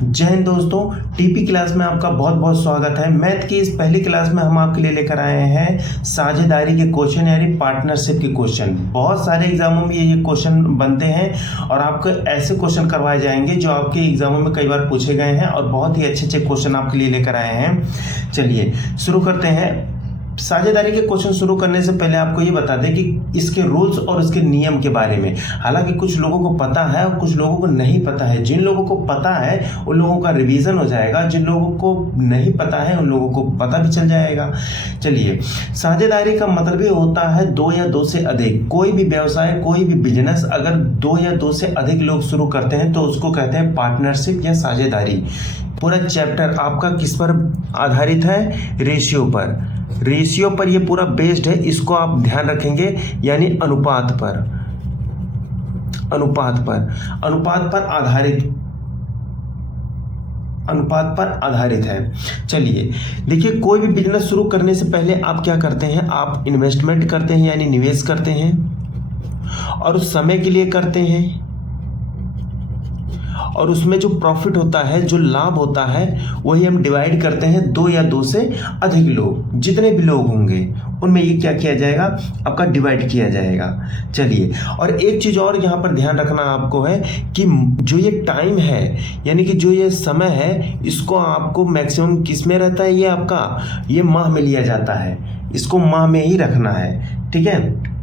जय हिंद दोस्तों, TP class में आपका बहुत बहुत स्वागत है। मैथ की इस पहली क्लास में हम आपके लिए लेकर आए हैं साझेदारी के क्वेश्चन यानी पार्टनरशिप के क्वेश्चन। बहुत सारे एग्जामों में ये क्वेश्चन बनते हैं और आपको ऐसे क्वेश्चन करवाए जाएंगे जो आपके एग्जामों में कई बार पूछे गए हैं और बहुत ही अच्छे अच्छे क्वेश्चन आपके लिए लेकर आए हैं। चलिए शुरू करते हैं। साझेदारी के क्वेश्चन शुरू करने से पहले आपको ये बता दें कि इसके रूल्स और इसके नियम के बारे में। हालांकि कुछ लोगों को पता है और कुछ लोगों को नहीं पता है। जिन लोगों को पता है उन लोगों का रिवीजन हो जाएगा, जिन लोगों को नहीं पता है उन लोगों को पता भी चल जाएगा। चलिए, साझेदारी का मतलब ये होता है दो या दो से अधिक। कोई भी व्यवसाय, कोई भी बिजनेस अगर दो या दो से अधिक लोग शुरू करते हैं तो उसको कहते हैं पार्टनरशिप या साझेदारी। पूरा चैप्टर आपका किस पर आधारित है? रेशियो पर। रेशियो पर ये पूरा बेस्ड है, इसको आप ध्यान रखेंगे, यानी अनुपात पर। अनुपात पर आधारित है। चलिए देखिए, कोई भी बिजनेस शुरू करने से पहले आप क्या करते हैं? आप इन्वेस्टमेंट करते हैं यानी निवेश करते हैं और उस समय के लिए करते हैं, और उसमें जो प्रॉफिट होता है, जो लाभ होता है, वही हम डिवाइड करते हैं दो या दो से अधिक लोग। जितने भी लोग होंगे उनमें ये क्या किया जाएगा? आपका डिवाइड किया जाएगा। चलिए, और एक चीज़ और यहाँ पर ध्यान रखना आपको है कि जो ये टाइम है यानी कि जो ये समय है, इसको आपको मैक्सिमम किस में रहता है? ये आपका ये माह में लिया जाता है, इसको माह में ही रखना है। ठीक है।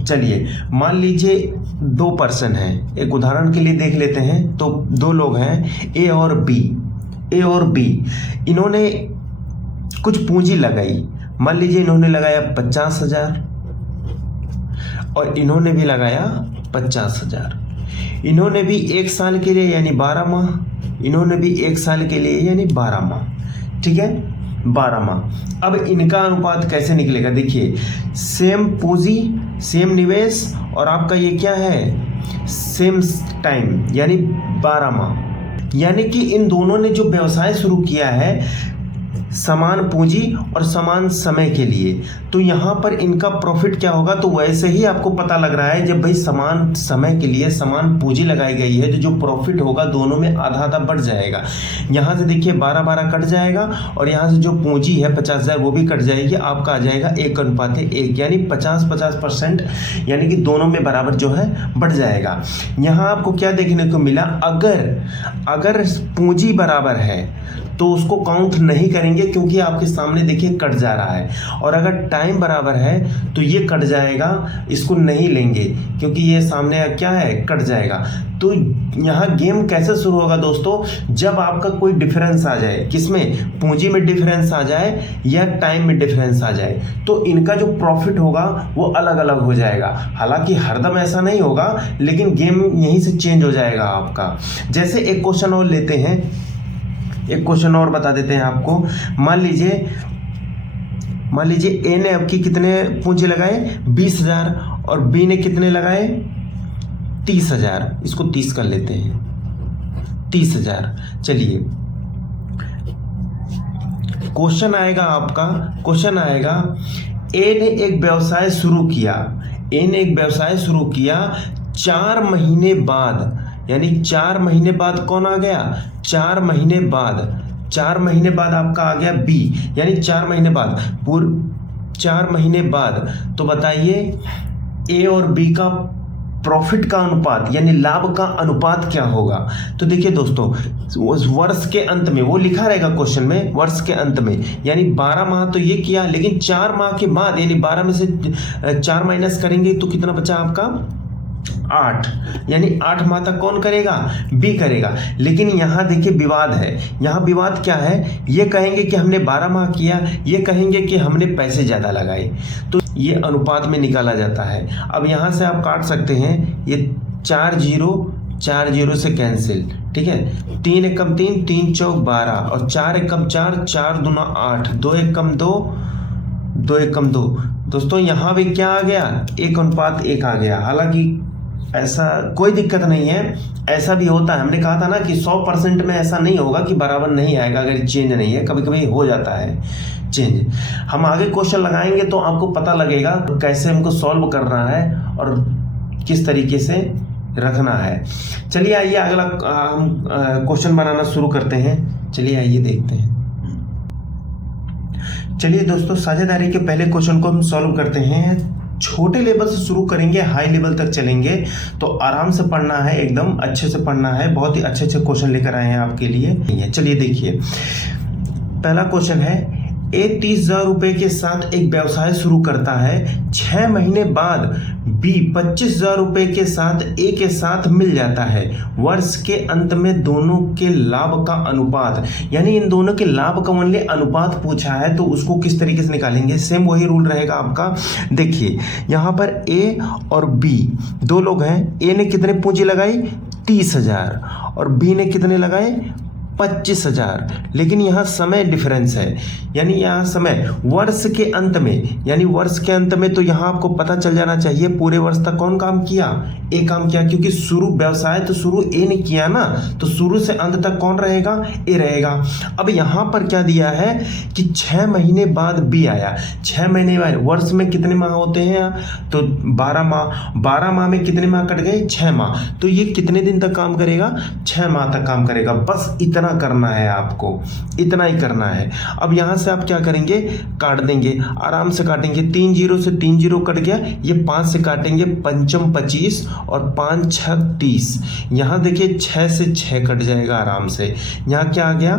चलिए, मान लीजिए 2 पर्सन हैं। एक उदाहरण के लिए देख लेते हैं। तो 2 लोग हैं, ए और बी। इन्होंने कुछ पूंजी लगाई। मान लीजिए इन्होंने लगाया 50,000 और इन्होंने भी लगाया 50,000। इन्होंने भी 1 साल के लिए यानी 12 माह, इन्होंने भी 1 साल के लिए यानी 12 माह। ठीक है, 12 माह। अब इनका अनुपात कैसे निकलेगा? देखिए, सेम पूंजी, सेम निवेश और आपका ये क्या है? सेम टाइम यानी 12 माह। यानी कि इन दोनों ने जो व्यवसाय शुरू किया है समान पूंजी और समान समय के लिए, तो यहाँ पर इनका प्रॉफिट क्या होगा? तो वैसे ही आपको पता लग रहा है, जब भाई समान समय के लिए समान पूंजी लगाई गई है तो जो प्रॉफिट होगा दोनों में आधा आधा बढ़ जाएगा। यहाँ से देखिए 12-12 कट जाएगा और यहाँ से जो पूंजी है 50,000 वो भी कट जाएगी। आपका आ जाएगा 1:1 यानी 50-50%, यानी कि दोनों में बराबर जो है बढ़ जाएगा। यहाँ आपको क्या देखने को मिला? अगर पूंजी बराबर है तो उसको काउंट नहीं करेंगे क्योंकि आपके सामने देखिए कट जा रहा है, और अगर टाइम बराबर है तो ये कट जाएगा, इसको नहीं लेंगे क्योंकि ये सामने क्या है? कट जाएगा। तो यहाँ गेम कैसे शुरू होगा दोस्तों? जब आपका कोई डिफरेंस आ जाए, किसमें? पूंजी में डिफरेंस आ जाए या टाइम में डिफरेंस आ जाए, तो इनका जो प्रॉफिट होगा वो अलग अलग हो जाएगा। हालांकि हरदम ऐसा नहीं होगा, लेकिन गेम यहीं से चेंज हो जाएगा आपका। जैसे एक क्वेश्चन और लेते हैं, एक क्वेश्चन और बता देते हैं आपको। मान लीजिए ए ने अब की कितने पूंजी लगाए? 20,000 और बी ने कितने लगाए? 30,000। इसको 30 कर लेते हैं, 30,000। चलिए, क्वेश्चन आएगा ए ने एक व्यवसाय शुरू किया 4 महीने बाद, यानी 4 महीने बाद कौन आ गया? 4 महीने बाद आपका आ गया बी, यानी 4 महीने बाद 4 महीने बाद। तो बताइए ए और बी का प्रॉफिट का अनुपात यानी लाभ का अनुपात क्या होगा? तो देखिए दोस्तों, वर्ष के अंत में वो लिखा रहेगा क्वेश्चन में, वर्ष के अंत में, यानी 12 माह तो ये किया, लेकिन 4 माह के बाद यानी 12 में से 4 माइनस करेंगे तो कितना बचा आपका? 8, यानी 8 माह तक कौन करेगा? बी करेगा। लेकिन यहाँ देखिए विवाद है। यहाँ विवाद क्या है? ये कहेंगे कि हमने 12 माह किया, ये कहेंगे कि हमने पैसे ज़्यादा लगाए। तो ये अनुपात में निकाला जाता है। अब यहाँ से आप काट सकते हैं, ये 4 0 से कैंसिल। ठीक है, 3 एकम 3, 3 चौक 12 और 4 एकम 4, 4 दूना 8, 2 एकम 2, 2 एकम 2। दोस्तों यहाँ भी क्या आ गया? 1:1 आ गया। हालांकि ऐसा कोई दिक्कत नहीं है, ऐसा भी होता है। हमने कहा था ना कि 100% में ऐसा नहीं होगा कि बराबर नहीं आएगा अगर चेंज नहीं है, कभी कभी हो जाता है चेंज। हम आगे क्वेश्चन लगाएंगे तो आपको पता लगेगा कैसे हमको सॉल्व करना है और किस तरीके से रखना है। चलिए आइए अगला हम क्वेश्चन बनाना शुरू करते हैं। चलिए आइए देखते हैं। चलिए दोस्तों, साझेदारी के पहले क्वेश्चन को हम सॉल्व करते हैं। छोटे लेवल से शुरू करेंगे, हाई लेवल तक चलेंगे, तो आराम से पढ़ना है, एकदम अच्छे से पढ़ना है। बहुत ही अच्छे अच्छे क्वेश्चन लेकर आए हैं आपके लिए। चलिए देखिए, पहला क्वेश्चन है, ए 30,000 रुपए के साथ एक व्यवसाय शुरू करता है। 6 महीने बाद बी 25,000 रुपए के साथ ए के साथ मिल जाता है। वर्ष के अंत में दोनों के लाभ का अनुपात, यानी इन दोनों के लाभ का ओनली अनुपात पूछा है, तो उसको किस तरीके से निकालेंगे। सेम वही रूल रहेगा आपका। देखिए यहाँ पर ए और बी दो लोग हैं। ए ने कितने पूंजी लगाई, 30,000, और बी ने कितने लगाए, 25,000। लेकिन यहाँ समय डिफरेंस है, यानी यहाँ समय वर्ष के अंत में, यानी वर्ष के अंत में, तो यहाँ आपको पता चल जाना चाहिए पूरे वर्ष तक कौन काम किया, ए काम किया, क्योंकि शुरू व्यवसाय तो शुरू ए ने किया ना, तो शुरू से अंत तक कौन रहेगा, ए रहेगा। अब यहाँ पर क्या दिया है कि 6 महीने बाद बी आया। 6 महीने बाद, वर्ष में कितने माह होते हैं, तो 12 माह। 12 माह में कितने माह कट गए, 6 माह। तो ये कितने दिन तक काम करेगा, 6 माह तक काम करेगा। बस इतना करना है आपको, इतना ही करना है। अब यहां से आप क्या करेंगे, काट देंगे, आराम से काटेंगे। 3 0 से 3 0 कट गया। ये 5 से काटेंगे, 5 25 और 5 6 30। यहां देखिए 6 से 6 कट जाएगा आराम से। यहां क्या आ गया,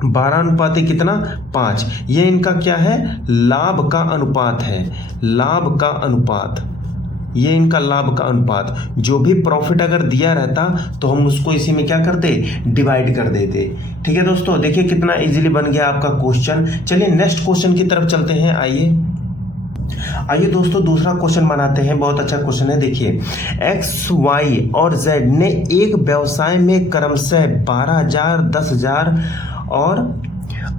12 अनुपात कितना, 5। ये इनका क्या है, लाभ का अनुपात है, लाभ का अनुपात। ये इनका लाभ का अनुपात। जो भी प्रॉफिट अगर दिया रहता तो हम उसको इसी में क्या करते, डिवाइड कर देते। ठीक है दोस्तों, देखिए कितना इजीली बन गया आपका क्वेश्चन। चलिए नेक्स्ट क्वेश्चन की तरफ चलते हैं। आइए दोस्तों, दूसरा क्वेश्चन बनाते हैं। बहुत अच्छा क्वेश्चन है। देखिए, एक्स वाई और जेड ने एक व्यवसाय में क्रमशः 12,000, 10,000 और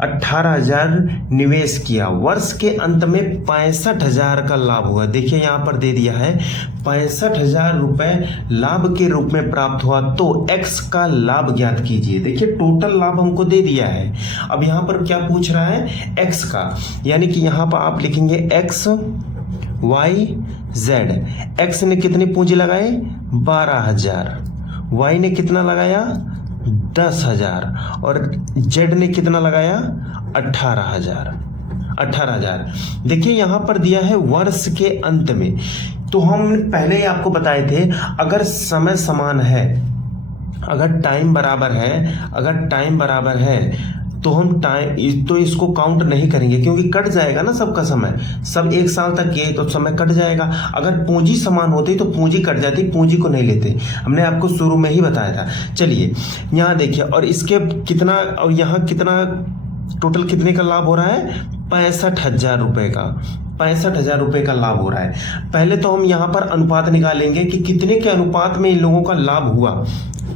18,000 निवेश किया। वर्ष के अंत में 65,000 का लाभ हुआ। देखिए यहाँ पर दे दिया है 65,000 रुपए लाभ के रूप में प्राप्त हुआ, तो एक्स का लाभ ज्ञात कीजिए। देखिए टोटल लाभ हमको दे दिया है। अब यहाँ पर क्या पूछ रहा है, एक्स का, यानी कि यहाँ पर आप लिखेंगे एक्स वाई जेड। एक्स ने कितनी पूंजी लगाई, 12,000। वाई ने कितना लगाया, 10,000, और जेड ने कितना लगाया, 18,000। देखिए यहां पर दिया है वर्ष के अंत में, तो हम पहले ही आपको बताए थे, अगर समय समान है, अगर टाइम बराबर है, तो हम तो इसको काउंट नहीं करेंगे, क्योंकि कट जाएगा ना सबका समय। सब 1 साल तक किए तो समय कट जाएगा। अगर पूंजी समान होती तो पूंजी कट जाती, पूंजी को नहीं लेते। हमने आपको शुरू में ही बताया था। चलिए यहाँ देखिए, और इसके कितना, और यहाँ कितना, टोटल कितने का लाभ हो रहा है, 65,000 रुपए का। 65,000 रुपए का लाभ हो रहा है। पहले तो हम यहाँ पर अनुपात निकालेंगे कि कितने के अनुपात में इन लोगों का लाभ हुआ,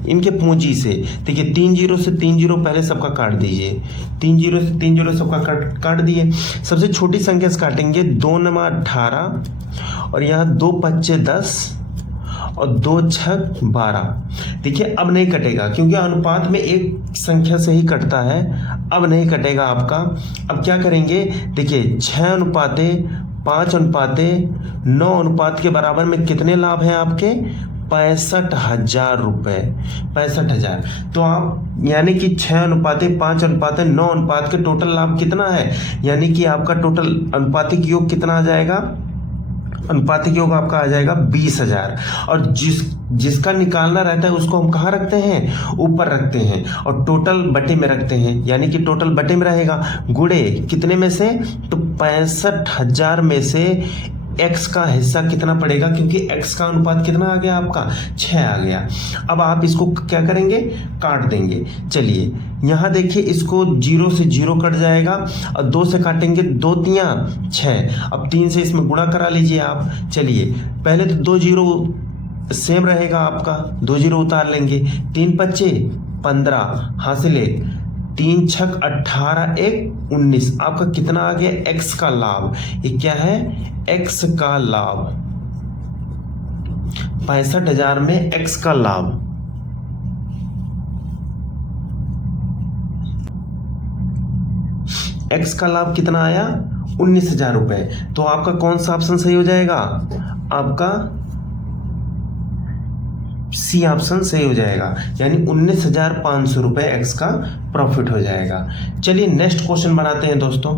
इनके पूंजी से। देखिए 3 0 से 3 0 पहले सबका काट दीजिए। 3 0 से 3 0 सबका काट दिए। सबसे छोटी संख्या से काटेंगे, 2 9 18, और यहाँ 2 5 10 और 2 6 12। देखिए अब नहीं कटेगा, क्योंकि अनुपात में एक संख्या से ही कटता है। अब नहीं कटेगा आपका। अब क्या करेंगे, देखिए 6 अनुपाते 5 अनुपाते 9 अनुपात के बराबर में कितने लाभ हैं आपके, 65,000 रुपए। 65,000। तो आप यानी कि 6 अनुपाते 5 अनुपाते 9 अनुपात के टोटल लाभ कितना है, यानी कि आपका टोटल अनुपातिक योग कितना आ जाएगा, अनुपातिक योग आपका आ जाएगा 20,000। और जिसका निकालना रहता है उसको हम कहाँ रखते हैं, ऊपर रखते हैं, और टोटल बटे में रखते हैं, यानी कि टोटल बटे में रहेगा। गुणे कितने में से, तो 65,000 में से एक्स का हिस्सा कितना पड़ेगा, क्योंकि एक्स का अनुपात कितना आ गया आपका, 6 आ गया। अब आप इसको क्या करेंगे, काट देंगे। चलिए यहाँ देखिए, इसको 0 से 0 कट जाएगा, और 2 से काटेंगे, 2 3 6। अब 3 से इसमें गुणा करा लीजिए आप। चलिए पहले तो 2 0 सेम रहेगा आपका, 2 0 उतार लेंगे। 3 5 15 हासिल 1, 3 6 18 1 19। आपका कितना आ गया, एक्स का लाभ। ये क्या है, एक्स का लाभ। 65,000 में एक्स का लाभ। एक्स का लाभ कितना आया, 19,000 रुपए। तो आपका कौन सा ऑप्शन सही हो जाएगा, आपका सी ऑप्शन सही हो जाएगा, यानी 19,500 रुपये एक्स का प्रॉफिट हो जाएगा। चलिए नेक्स्ट क्वेश्चन बनाते हैं दोस्तों।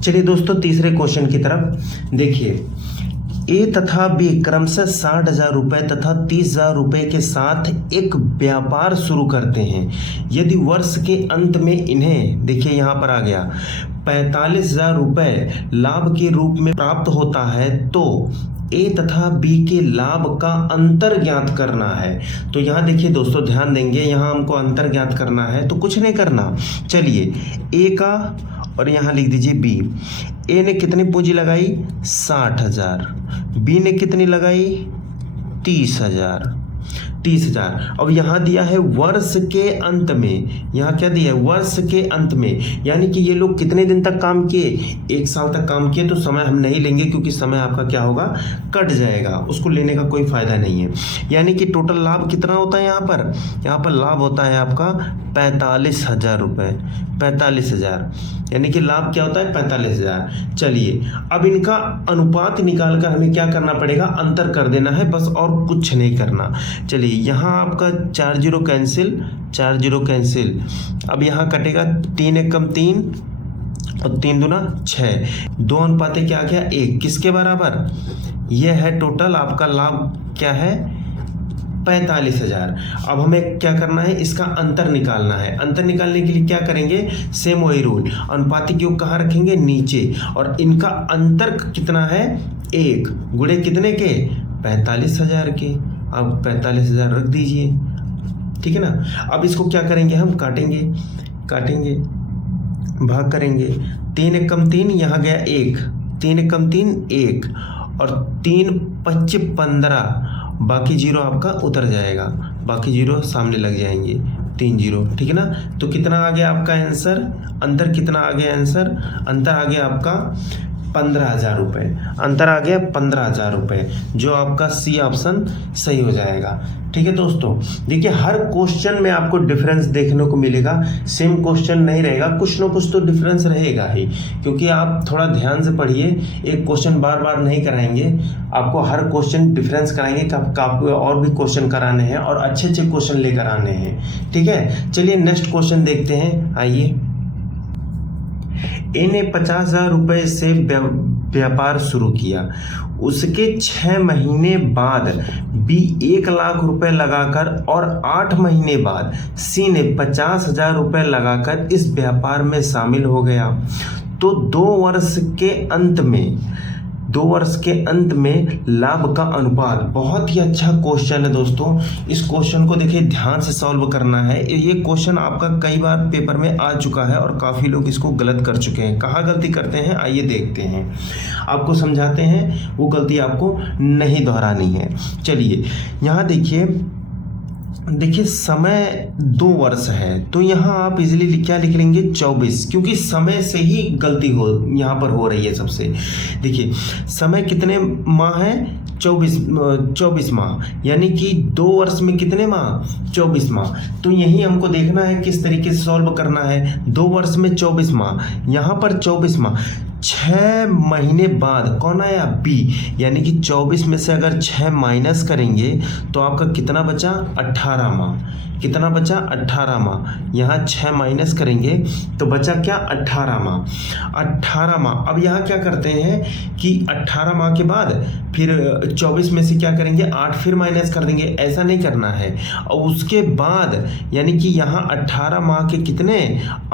चलिए दोस्तों तीसरे क्वेश्चन की तरफ देखिए। ए तथा बी क्रमशः 60,000 रुपये तथा 30,000 रुपये के साथ एक व्यापार शुरू करते हैं। यदि वर्ष के अंत में इन्हें, देखिए यहाँ पर आ गया, 45,000 रुपये लाभ के रूप में प्राप्त होता है तो ए तथा बी के लाभ का अंतर ज्ञात करना है। तो यहाँ देखिए दोस्तों ध्यान देंगे, यहाँ हमको अंतर ज्ञात करना है तो कुछ नहीं करना। चलिए ए का और यहाँ लिख दीजिए बी। ए ने कितनी पूंजी लगाई 60,000, बी ने कितनी लगाई 30,000। अब यहाँ दिया है वर्ष के अंत में, यहाँ क्या दिया है वर्ष के अंत में, यानी कि ये लोग कितने दिन तक काम किए, 1 साल तक काम किए। तो समय हम नहीं लेंगे क्योंकि समय आपका क्या होगा कट जाएगा, उसको लेने का कोई फायदा नहीं है। यानी कि टोटल लाभ कितना होता है यहाँ पर लाभ होता है आपका 45,000 रुपये, 45,000, यानी कि लाभ क्या होता है 45,000। चलिए अब इनका अनुपात निकाल कर हमें क्या करना पड़ेगा, अंतर कर देना है बस, और कुछ नहीं करना। चलिए यहाँ आपका 4 जीरो कैंसिल, 4 जीरो कैंसिल। अब यहाँ कटेगा 3 एकम 3 और 3 दूना 6, 2 अनुपाते क्या आ गया 1, किसके बराबर, यह है टोटल आपका लाभ क्या है 45,000। अब हमें क्या करना है, इसका अंतर निकालना है। अंतर निकालने के लिए क्या करेंगे, सेम वही रूल, अनुपातिक योग कहाँ रखेंगे नीचे, और इनका अंतर कितना है 1 गुणे कितने के 45,000 के। अब 45,000 रख दीजिए, ठीक है ना। अब इसको क्या करेंगे, हम काटेंगे भाग करेंगे, 3 एकम 3, यहाँ गया 1, 3 एकम 3 1, और 3 25 15, बाकी जीरो आपका उतर जाएगा, बाकी जीरो सामने लग जाएंगे, 3 जीरो, ठीक है ना। तो कितना आ गया आपका आंसर, अंतर कितना आ गया आंसर, अंतर आ गया आपका 15,000 रुपये, अंतर आ गया 15,000 रुपये, जो आपका सी ऑप्शन सही हो जाएगा। ठीक है दोस्तों, देखिए हर क्वेश्चन में आपको डिफरेंस देखने को मिलेगा, सेम क्वेश्चन नहीं रहेगा, कुछ ना कुछ तो डिफरेंस रहेगा ही, क्योंकि आप थोड़ा ध्यान से पढ़िए, एक क्वेश्चन बार बार नहीं कराएंगे, आपको हर क्वेश्चन डिफरेंस कराएंगे, आपको और भी क्वेश्चन कराने हैं और अच्छे अच्छे क्वेश्चन लेकर आने हैं। ठीक है, चलिए नेक्स्ट क्वेश्चन देखते हैं, आइए। ए ने 50,000 रुपये से व्यापार शुरू किया, उसके 6 महीने बाद बी 1 लाख रुपए लगाकर और 8 महीने बाद सी ने 50,000 रुपये लगाकर इस व्यापार में शामिल हो गया। तो 2 वर्ष के अंत में लाभ का अनुपात, बहुत ही अच्छा क्वेश्चन है दोस्तों। इस क्वेश्चन को देखिए ध्यान से सॉल्व करना है। ये क्वेश्चन आपका कई बार पेपर में आ चुका है और काफ़ी लोग इसको गलत कर चुके हैं। कहाँ गलती करते हैं आइए देखते हैं, आपको समझाते हैं, वो गलती आपको नहीं दोहरानी है। चलिए यहाँ देखिए समय 2 वर्ष है, तो यहाँ आप इजीली क्या लिख लेंगे 24, क्योंकि समय से ही गलती यहाँ पर हो रही है सबसे। देखिए समय कितने माह है 24 माह, यानी कि 2 वर्ष में कितने माह 24 माह। तो यही हमको देखना है किस तरीके से सॉल्व करना है। 2 वर्ष में 24 माह, यहाँ पर 24 माह, 6 महीने बाद कौन आया बी, यानी कि 24 में से अगर 6 माइनस करेंगे तो आपका कितना बचा 18 माह, कितना बचा 18 माह। यहाँ 6 माइनस करेंगे तो बचा क्या 18 माह। अब यहाँ क्या करते हैं कि 18 माह के बाद फिर 24 में से क्या करेंगे 8 फिर माइनस कर देंगे, ऐसा नहीं करना है। और उसके बाद यानी कि यहाँ 18 माह के कितने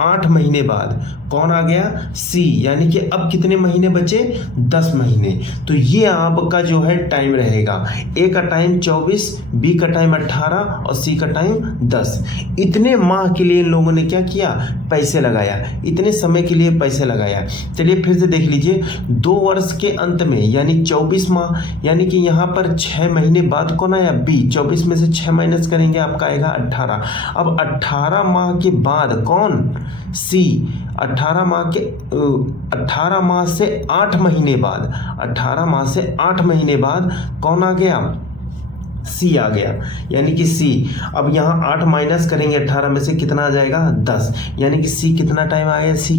8 महीने बाद कौन आ गया सी, यानी कि अब कितने महीने बचे 10 महीने। तो ये आपका जो है टाइम रहेगा, ए का टाइम 24, बी का टाइम 18 और सी का टाइम 10। इतने माह के लिए इन लोगों ने क्या किया पैसे लगाया, इतने समय के लिए पैसे लगाया। चलिए फिर से देख लीजिए, 2 वर्ष के अंत में यानी 24 माह, यानी कि यहाँ पर 6 महीने बाद कौन आया बी, 24 में से 6 माइनस करेंगे आपका आएगा 18। अब 18 माह के बाद कौन सी, 18 माह से 8 महीने बाद, 18 माह से 8 महीने बाद कौन आ गया सी आ गया, यानी कि सी। अब यहाँ 8 माइनस करेंगे 18 में से, कितना आ जाएगा 10, यानी कि सी कितना टाइम आ गया, सी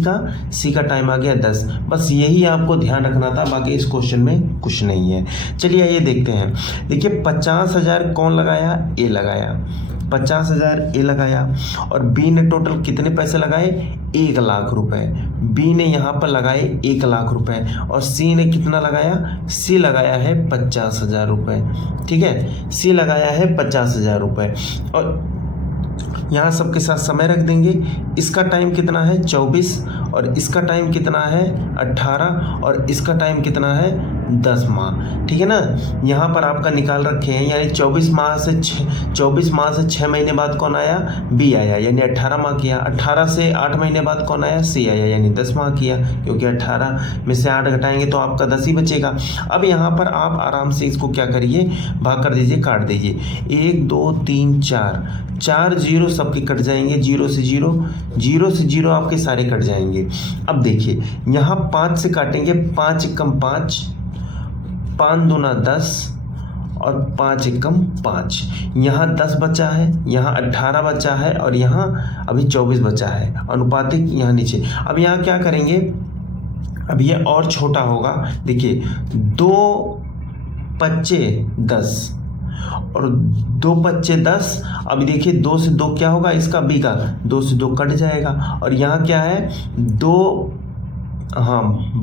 का टाइम आ गया 10। बस यही आपको ध्यान रखना था, बाकी इस क्वेश्चन में कुछ नहीं है। चलिए ये देखते हैं। देखिए 50,000 कौन लगाया, ए लगाया, 50,000 ए लगाया, और बी ने टोटल कितने पैसे लगाए, 1 लाख रुपए। बी ने यहाँ पर लगाए 1 लाख रुपए, और सी ने कितना लगाया, सी लगाया है 50,000 रुपए। ठीक है, सी लगाया है 50,000 रुपए, और यहाँ सबके साथ समय रख देंगे। इसका टाइम कितना है 24, और इसका टाइम कितना है 18, और इसका टाइम कितना है 10 माह। ठीक है ना, यहाँ पर आपका निकाल रखे हैं, यानी 24 माह से 6 महीने बाद कौन आया, बी आया, यानी 18 माह किया। 18 से 8 महीने बाद कौन आया, सी आया, यानी 10 माह किया, क्योंकि 18 में से 8 घटाएंगे तो आपका 10 ही बचेगा। अब यहाँ पर आप आराम से इसको क्या करिए, भाग कर दीजिए, काट दीजिए। 1 2 3 4 जीरो सबके कट जाएंगे, 0 से 0 आपके सारे कट जाएंगे। अब देखिए यहाँ 5 से काटेंगे, 5 एकम 5, 5 दूना 10, और 5 एकम 5। यहाँ 10 बचा है, यहाँ 18 बचा है, और यहाँ अभी 24 बचा है, अनुपातिक यहाँ नीचे। अब यहाँ क्या करेंगे, अब ये और छोटा होगा। देखिए 2 पच्चे 10, और 2 पच्चे 10। अब देखिए 2 से 2 क्या होगा, इसका बी का 2 से 2 कट जाएगा, और यहाँ क्या है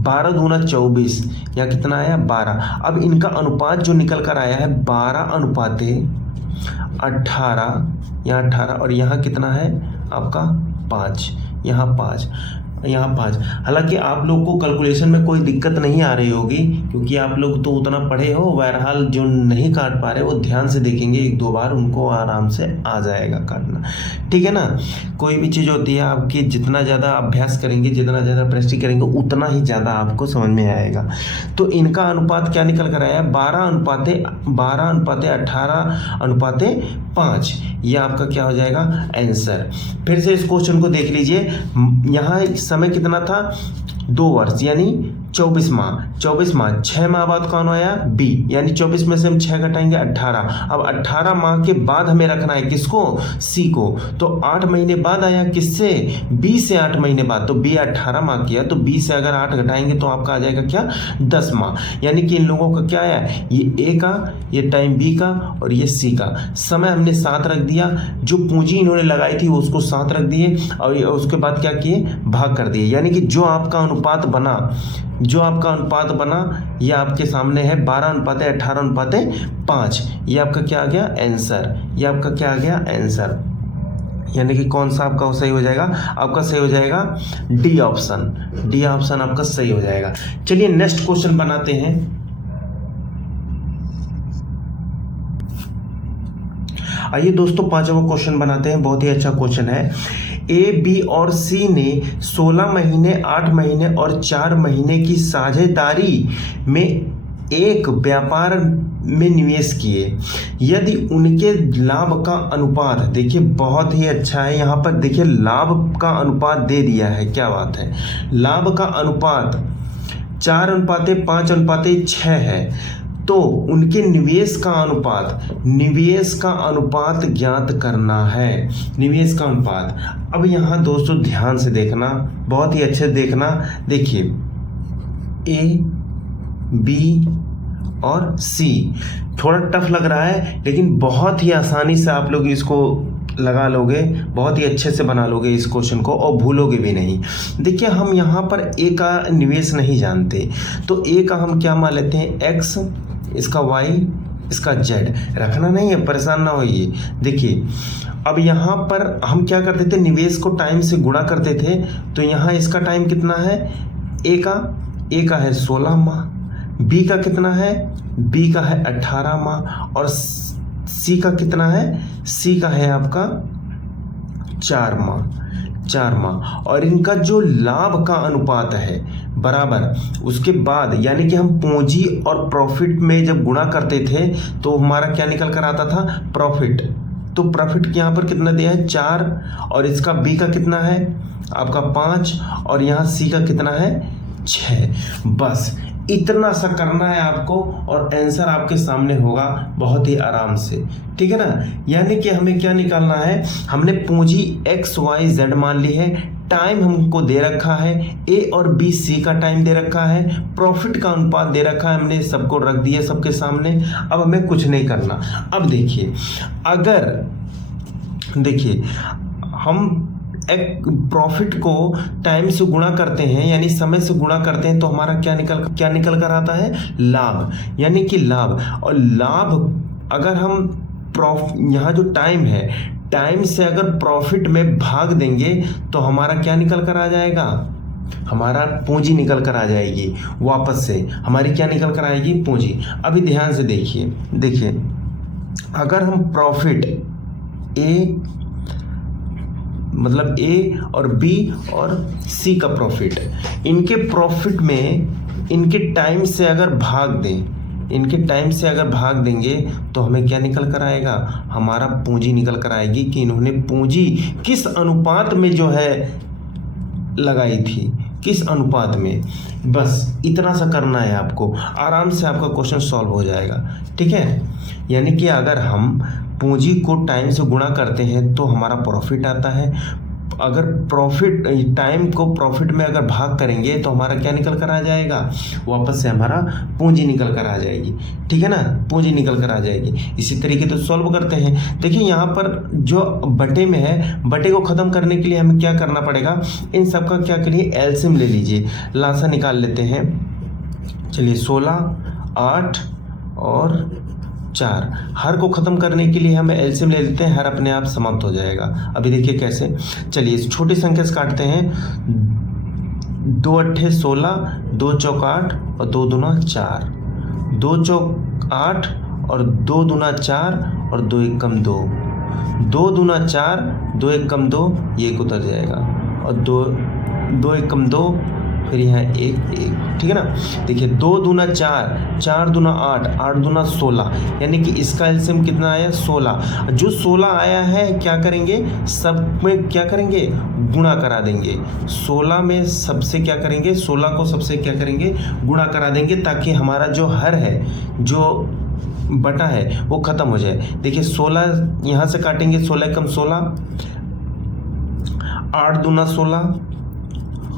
12 दूना 24, यहाँ कितना आया 12। अब इनका अनुपात जो निकल कर आया है 12 अनुपाते 18, यहाँ 18, और यहाँ कितना है आपका 5, यहाँ 5, यहाँ 5। हालांकि आप लोग को कैलकुलेशन में कोई दिक्कत नहीं आ रही होगी, क्योंकि आप लोग तो उतना पढ़े हो। बहरहाल जो नहीं काट पा रहे वो ध्यान से देखेंगे 1-2 बार, उनको आराम से आ जाएगा काटना। ठीक है ना, कोई भी चीज़ होती है आपकी जितना ज़्यादा अभ्यास करेंगे, जितना ज़्यादा प्रैक्टिस करेंगे, उतना ही ज़्यादा आपको समझ में आएगा। तो इनका अनुपात क्या निकल कर आया, 12 अनुपाते 18 अनुपाते 5। ये आपका क्या हो जाएगा आंसर। फिर से इस क्वेश्चन को देख लीजिए। यहाँ समय कितना था 2 वर्ष, यानी 24 माह। 6 माह बाद कौन आया, बी, यानी 24 में से हम 6 घटाएंगे 18। अब 18 माह के बाद हमें रखना है किसको, सी को। तो 8 महीने बाद आया, किससे, बी से 8 महीने बाद। तो बी 18 माह किया, तो बी से अगर 8 घटाएंगे तो आपका आ जाएगा क्या 10 माह। यानी कि इन लोगों का क्या आया, ये ए का, ये टाइम बी का, और ये सी का। समय हमने 7 रख दिया, जो पूंजी इन्होंने लगाई थी उसको 7 रख दिए, और उसके बाद क्या किए, भाग कर दिए। यानी कि जो आपका अनुपात बना ये आपके सामने है 12 अनुपाते 18 अनुपाते 5। ये आपका क्या आ गया आंसर, ये आपका क्या आ गया आंसर। यानी कि कौन सा आपका सही हो जाएगा, आपका सही हो जाएगा डी ऑप्शन आपका सही हो जाएगा। चलिए नेक्स्ट क्वेश्चन बनाते हैं। आइए दोस्तों 5वां क्वेश्चन बनाते हैं, बहुत ही अच्छा क्वेश्चन है। ए, बी और सी ने 16 महीने, 8 महीने और 4 महीने की साझेदारी में एक व्यापार में निवेश किए। यदि उनके लाभ का अनुपात, देखिए बहुत ही अच्छा है, यहाँ पर देखिए लाभ का अनुपात दे दिया है, क्या बात है। लाभ का अनुपात 4 अनुपाते 5 अनुपाते 6 है, तो उनके निवेश का अनुपात ज्ञात करना है, निवेश का अनुपात। अब यहाँ दोस्तों ध्यान से देखना, बहुत ही अच्छे से देखना। देखिए ए, बी और सी, थोड़ा टफ लग रहा है, लेकिन बहुत ही आसानी से आप लोग इसको लगा लोगे, बहुत ही अच्छे से बना लोगे इस क्वेश्चन को, और भूलोगे भी नहीं। देखिए हम यहाँ पर ए का निवेश नहीं जानते, तो ए का हम क्या मान लेते हैं, एक्स, इसका y, इसका z। रखना नहीं है, परेशान ना होइए। देखिए अब यहाँ पर हम क्या करते थे, निवेश को टाइम से गुणा करते थे। तो यहाँ इसका टाइम कितना है, ए का है 16 माह, बी का कितना है, बी का है 18 माह, और सी का कितना है, सी का है आपका 4 माह। और इनका जो लाभ का अनुपात है बराबर, उसके बाद यानी कि हम पूंजी और प्रॉफिट में जब गुणा करते थे तो हमारा क्या निकल कर आता था, प्रॉफिट। तो प्रॉफिट यहाँ पर कितना दिया है 4, और इसका बी का कितना है आपका 5, और यहाँ सी का कितना है 6। बस इतना सा करना है आपको और आंसर आपके सामने होगा बहुत ही आराम से, ठीक है ना। यानी कि हमें क्या निकालना है, हमने पूंजी XYZ मान ली है, टाइम हमको दे रखा है, A और B C का टाइम दे रखा है, प्रॉफिट का अनुपात दे रखा है, हमने सबको रख दिया सबके सामने। अब हमें कुछ नहीं करना। अब देखिए, अगर देखिए हम एक प्रॉफिट को टाइम से गुणा करते हैं यानी समय से गुणा करते हैं तो हमारा क्या निकल कर आता है, लाभ, यानी कि लाभ। और लाभ अगर हम यहाँ जो टाइम है, टाइम से अगर प्रॉफिट में भाग देंगे तो हमारा क्या निकल कर आ जाएगा, हमारा पूंजी निकल कर आ जाएगी। वापस से हमारी क्या निकल कर आएगी, पूंजी। अभी ध्यान से देखिए अगर हम प्रॉफिट मतलब A और B और C का प्रॉफिट, इनके प्रॉफिट में इनके टाइम से अगर भाग देंगे तो हमें क्या निकल कर आएगा, हमारा पूंजी निकल कर आएगी कि इन्होंने पूंजी किस अनुपात में जो है लगाई थी, किस अनुपात में। बस इतना सा करना है आपको, आराम से आपका क्वेश्चन सॉल्व हो जाएगा, ठीक है। यानी कि अगर हम पूंजी को टाइम से गुणा करते हैं तो हमारा प्रॉफिट आता है, अगर प्रॉफिट टाइम को प्रॉफिट में अगर भाग करेंगे तो हमारा क्या निकल कर आ जाएगा, वापस से हमारा पूंजी निकल कर आ जाएगी, ठीक है ना, पूंजी निकल कर आ जाएगी। इसी तरीके तो सॉल्व करते हैं। देखिए यहाँ पर जो बटे में है, बटे को ख़त्म करने के लिए हमें क्या करना पड़ेगा, इन सब का क्या करिए, एलसीएम ले लीजिए, लासा निकाल लेते हैं। चलिए 16, 8 और 4, हर को ख़त्म करने के लिए हम एलसीएम ले लेते हैं, हर अपने आप समाप्त हो जाएगा। अभी देखिए कैसे, चलिए इस छोटी संख्या से काटते हैं। 2 8 16, 2 चौक 8 और 2 दूना 4, 2 चौक 8 और 2 दूना 4 और 2 एक कम 2, 2 दूना 4, 2 एक कम 2, ये एक उतर जाएगा और 2 एक कम 2, फिर यहाँ 1 1, ठीक है ना। देखिए 2 दूना 4, 4 दूना 8, 8 दूना 16, यानी कि इसका एलसीएम कितना आया, 16। जो 16 आया है क्या करेंगे, सब में क्या करेंगे, गुणा करा देंगे। 16 में सबसे क्या करेंगे, 16 को सबसे क्या करेंगे, गुणा करा देंगे, ताकि हमारा जो हर है, जो बटा है, वो ख़त्म हो जाए। देखिए 16 यहाँ से काटेंगे, 16 कम 16, 8 दूना 16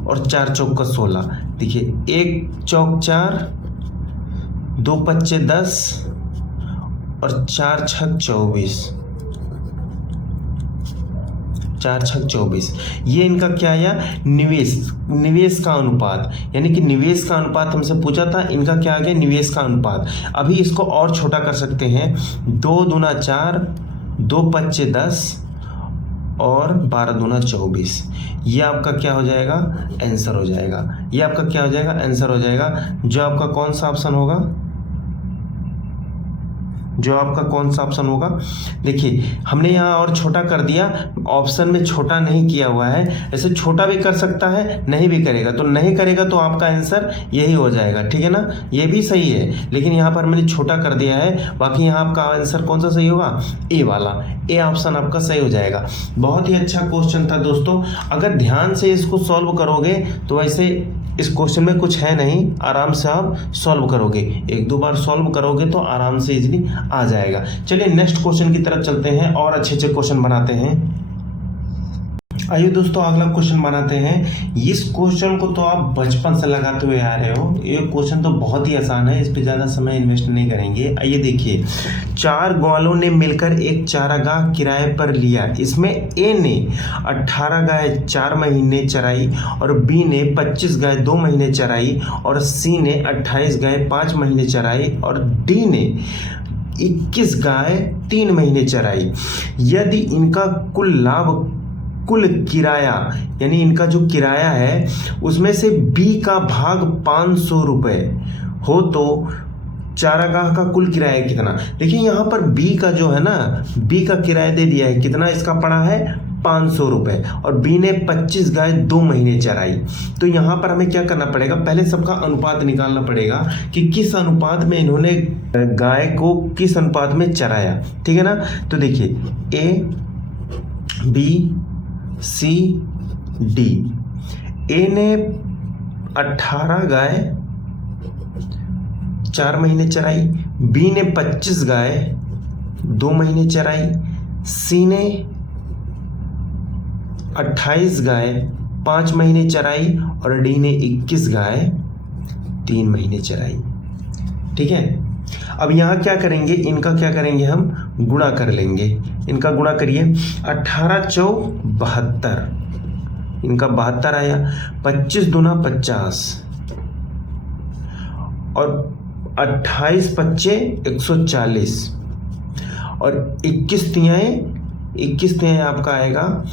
और 4 चौक का 16। देखिए 1 चौक 4, 2 पच्चे 10 और 4 छक 24, 4 छक 24। ये इनका क्या आया, निवेश का अनुपात, यानी कि निवेश का अनुपात हमसे पूछा था, इनका क्या आ गया, निवेश का अनुपात। अभी इसको और छोटा कर सकते हैं, 2 दूना 4, 2 पच्चे 10 और 12 दूना 24। ये आपका क्या हो जाएगा, आंसर हो जाएगा। ये आपका क्या हो जाएगा, आंसर हो जाएगा। जो आपका कौन सा ऑप्शन होगा, देखिए हमने यहाँ और छोटा कर दिया, ऑप्शन में छोटा नहीं किया हुआ है। ऐसे छोटा भी कर सकता है, नहीं भी करेगा तो नहीं करेगा तो आपका आंसर यही हो जाएगा, ठीक है ना। ये भी सही है, लेकिन यहाँ पर मैंने छोटा कर दिया है। बाकी यहाँ आपका आंसर कौन सा सही होगा, ए वाला, ए ऑप्शन आपका सही हो जाएगा। बहुत ही अच्छा क्वेश्चन था दोस्तों, अगर ध्यान से इसको सॉल्व करोगे तो वैसे इस क्वेश्चन में कुछ है नहीं, आराम से आप सॉल्व करोगे, 1-2 बार सॉल्व करोगे तो आराम से इजीली आ जाएगा। चलिए नेक्स्ट क्वेश्चन की तरफ चलते हैं और अच्छे क्वेश्चन बनाते हैं। आइए दोस्तों अगला क्वेश्चन बनाते हैं। इस क्वेश्चन को तो आप बचपन से लगाते हुए आ रहे हो, ये क्वेश्चन तो बहुत ही आसान है, इस पे ज़्यादा समय इन्वेस्ट नहीं करेंगे। आइए देखिए, 4 ग्वालों ने मिलकर एक चारागाह किराए पर लिया। इसमें ए ने 18 गाय 4 महीने चराई और बी ने 25 गाय 2 महीने चराई और सी ने 28 गाय 5 महीने चराई और डी ने 21 गाय 3 महीने चराई। यदि इनका कुल किराया, यानी इनका जो किराया है उसमें से बी का भाग 500 रुपये हो तो चारागाह का कुल किराया कितना। देखिए यहाँ पर बी का जो है ना, बी का किराया दे दिया है, कितना इसका पड़ा है, 500 रुपये, और बी ने 25 गाय 2 महीने चराई। तो यहाँ पर हमें क्या करना पड़ेगा, पहले सबका अनुपात निकालना पड़ेगा कि किस अनुपात में इन्होंने गाय को किस अनुपात में चराया, ठीक है ना। तो देखिए ए बी सी डी, ए ने 18 गाय 4 महीने चराई, बी ने 25 गाय 2 महीने चराई, सी ने 28 गाय 5 महीने चराई और डी ने 21 गाय 3 महीने चराई। ठीक है, अब यहाँ क्या करेंगे, इनका क्या करेंगे, हम गुणा कर लेंगे। इनका गुणा करिए, 18 चौक 72, इनका 72 आया, 25 दूना 50 और 28 पच्चे 140 और 21 तिहाई आपका आएगा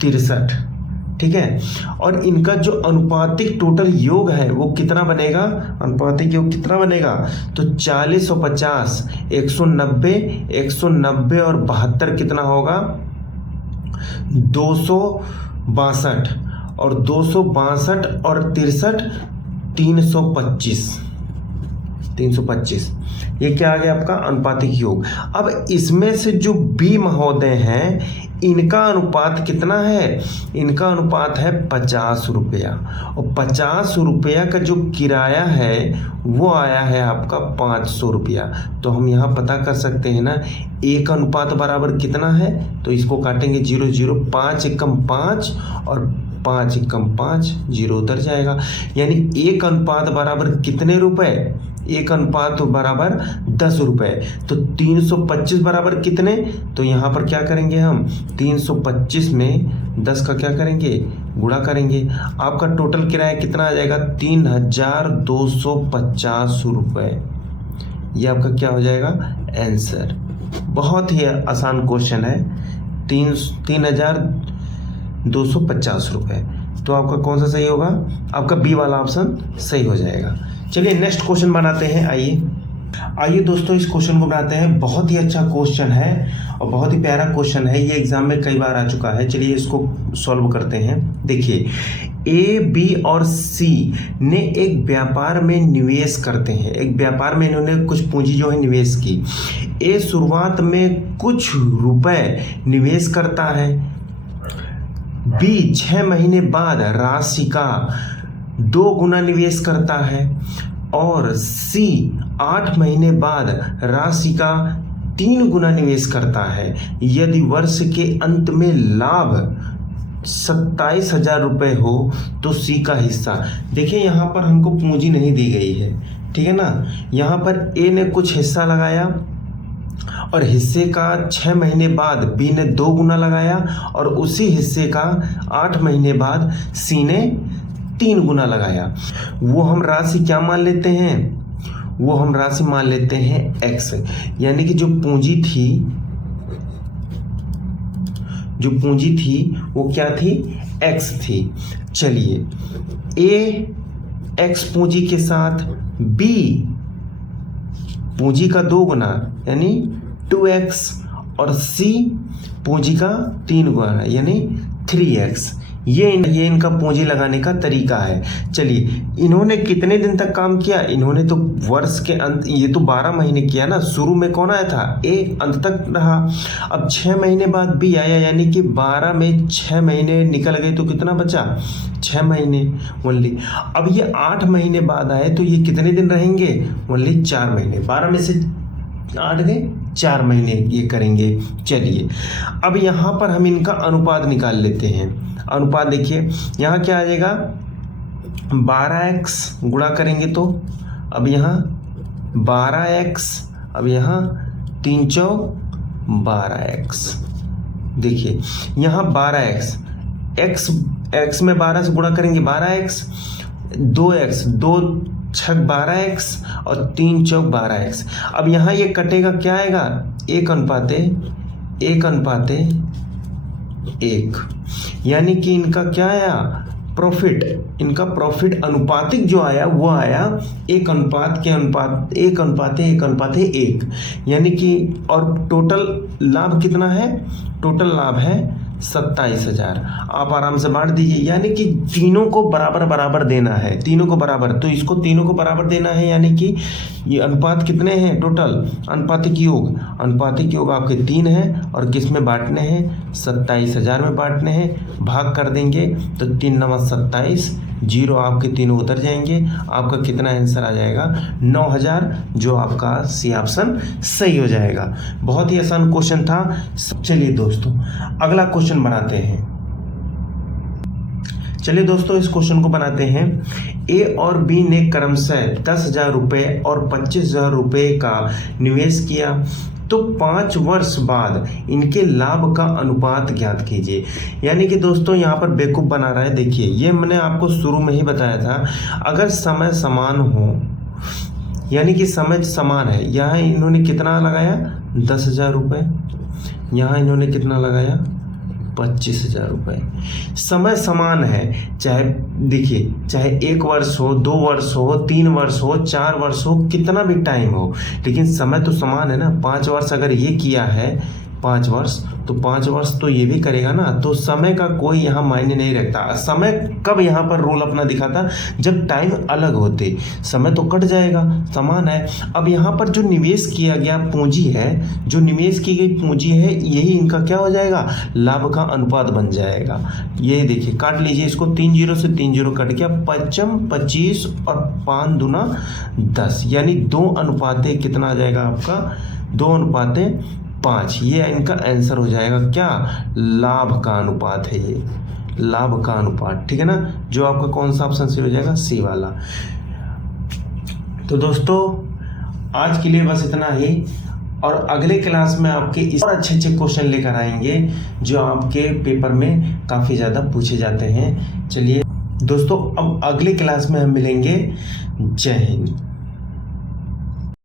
63। ठीक है, और इनका जो अनुपातिक टोटल योग है वो कितना बनेगा, अनुपातिक योग कितना बनेगा, तो 40 और 50 190, 190 और 72 कितना होगा 262 और 262 और 63 325। ये क्या आ गया आपका अनुपातिक योग। अब इसमें से जो बी महोदय हैं इनका अनुपात कितना है, इनका अनुपात है 50 रुपया और 50 रुपया का जो किराया है वो आया है आपका 500 रुपया। तो हम यहाँ पता कर सकते हैं ना, एक अनुपात बराबर कितना है, तो इसको काटेंगे 0 0, 5 एकम 5 और 5 एकम 5, 0 उधर जाएगा। यानी एक अनुपात बराबर कितने रुपए, एक अनुपात बराबर 10 रुपए। तो 325 बराबर कितने, तो यहाँ पर क्या करेंगे हम 325 में 10 का क्या करेंगे, गुणा करेंगे। आपका टोटल किराया कितना आ जाएगा 3250 रुपये। ये आपका क्या हो जाएगा आंसर। बहुत ही आसान क्वेश्चन है, 3250 रुपये। तो आपका कौन सा सही होगा, आपका बी वाला ऑप्शन सही हो जाएगा। चलिए नेक्स्ट क्वेश्चन बनाते हैं। आइए दोस्तों, इस क्वेश्चन को बनाते हैं। बहुत ही अच्छा क्वेश्चन है और बहुत ही प्यारा क्वेश्चन है, ये एग्जाम में कई बार आ चुका है। चलिए इसको सॉल्व करते हैं। देखिए, ए, बी और सी ने एक व्यापार में निवेश करते हैं। एक व्यापार में इन्होंने कुछ पूंजी जो है निवेश की। ए शुरुआत में कुछ रुपए निवेश करता है, बी 6 महीने बाद राशि का 2 गुना निवेश करता है और सी 8 महीने बाद राशि का 3 गुना निवेश करता है। यदि वर्ष के अंत में लाभ 27,000 रुपये हो तो सी का हिस्सा। देखिए यहाँ पर हमको पूंजी नहीं दी गई है, ठीक है ना। यहाँ पर ए ने कुछ हिस्सा लगाया और हिस्से का 6 महीने बाद बी ने 2 गुना लगाया और उसी हिस्से का 8 महीने बाद सी ने 3 गुना लगाया। वो हम राशि क्या मान लेते हैं, वो हम राशि मान लेते हैं एक्स। यानी कि जो पूंजी थी वो क्या थी, एक्स थी। चलिए, ए एक्स पूंजी के साथ बी पूंजी का 2 गुना यानी 2x और सी पूंजी का 3 गुना यानी 3x। ये इनका पूंजी लगाने का तरीका है। चलिए, इन्होंने कितने दिन तक काम किया, इन्होंने तो वर्ष के अंत, ये तो 12 महीने किया ना। शुरू में कौन आया था, ए, अंत तक रहा। अब 6 महीने बाद बी आया, यानी कि 12 में 6 महीने निकल गए तो कितना बचा, 6 महीने ओनली। अब ये 8 महीने बाद आए तो ये कितने दिन रहेंगे, ओनली 4 महीने। 12 में से 8 गए, 4 महीने ये करेंगे। चलिए, अब यहाँ पर हम इनका अनुपात निकाल लेते हैं। अनुपात देखिए, यहाँ क्या आ जाएगा 12x गुणा करेंगे तो अब यहाँ 12x, अब यहाँ 3 चौक 12x। देखिए यहाँ 12x, x में 12 से गुणा करेंगे 12x, 2x, 2 छक 12x और 3 चौक 12x। अब यहाँ ये कटेगा, क्या आएगा 1 अनुपाते 1, यानी कि इनका क्या आया प्रॉफिट, इनका प्रॉफिट अनुपातिक जो आया वो आया 1 अनुपात 1, यानी कि, और टोटल लाभ कितना है, टोटल लाभ है 27,000। आप आराम से बांट दीजिए, यानी कि तीनों को बराबर देना है, तीनों को बराबर, तो इसको तीनों को बराबर देना है। यानी कि ये अनुपात कितने हैं टोटल, अनुपातिक योग आपके 3 हैं और किस में बांटने हैं, 27,000 में बांटने हैं। भाग कर देंगे तो 3 9 27, जीरो आपके तीनों उतर जाएंगे, आपका कितना आंसर आ जाएगा 9000, जो आपका सी ऑप्शन सही हो जाएगा। बहुत ही आसान क्वेश्चन था। चलिए दोस्तों अगला क्वेश्चन बनाते हैं। चलिए दोस्तों इस क्वेश्चन को बनाते हैं। ए और बी ने क्रमशः 10,000 रुपये और 25,000 रुपये का निवेश किया, तो 5 वर्ष बाद इनके लाभ का अनुपात ज्ञात कीजिए। यानी कि दोस्तों यहाँ पर बेवकूफ़ बना रहा है। देखिए ये मैंने आपको शुरू में ही बताया था, अगर समय समान हो, यानी कि समय समान है, यहाँ इन्होंने कितना लगाया 10,000 रुपये, यहाँ इन्होंने कितना लगाया 25,000 रुपये। समय समान है, चाहे देखिए चाहे 1 वर्ष हो, 2 वर्ष हो, 3 वर्ष हो, 4 वर्ष हो, कितना भी टाइम हो, लेकिन समय तो समान है ना। 5 वर्ष अगर ये किया है 5 वर्ष, तो 5 वर्ष तो ये भी करेगा ना। तो समय का कोई यहाँ मायने नहीं रखता। समय कब यहाँ पर रोल अपना दिखाता, जब टाइम अलग होते, समय तो कट जाएगा, समान है। अब यहाँ पर जो निवेश किया गया पूंजी है, जो निवेश की गई पूंजी है, यही इनका क्या हो जाएगा, लाभ का अनुपात बन जाएगा। ये देखिए काट लीजिए इसको, 3 जीरो से 3 जीरो कट गया, 55 25 और 5 दूना 10, यानी 2 अनुपाते कितना आ जाएगा आपका 2 अनुपाते 5। ये इनका आंसर हो जाएगा क्या, लाभ का अनुपात है ये, लाभ का अनुपात, ठीक है ना। जो आपका कौन सा ऑप्शन सही हो जाएगा, सी वाला। तो दोस्तों आज के लिए बस इतना ही, और अगले क्लास में आपके इस और अच्छे अच्छे क्वेश्चन लेकर आएंगे जो आपके पेपर में काफ़ी ज़्यादा पूछे जाते हैं। चलिए दोस्तों अब अगले क्लास में हम मिलेंगे। जय हिंद।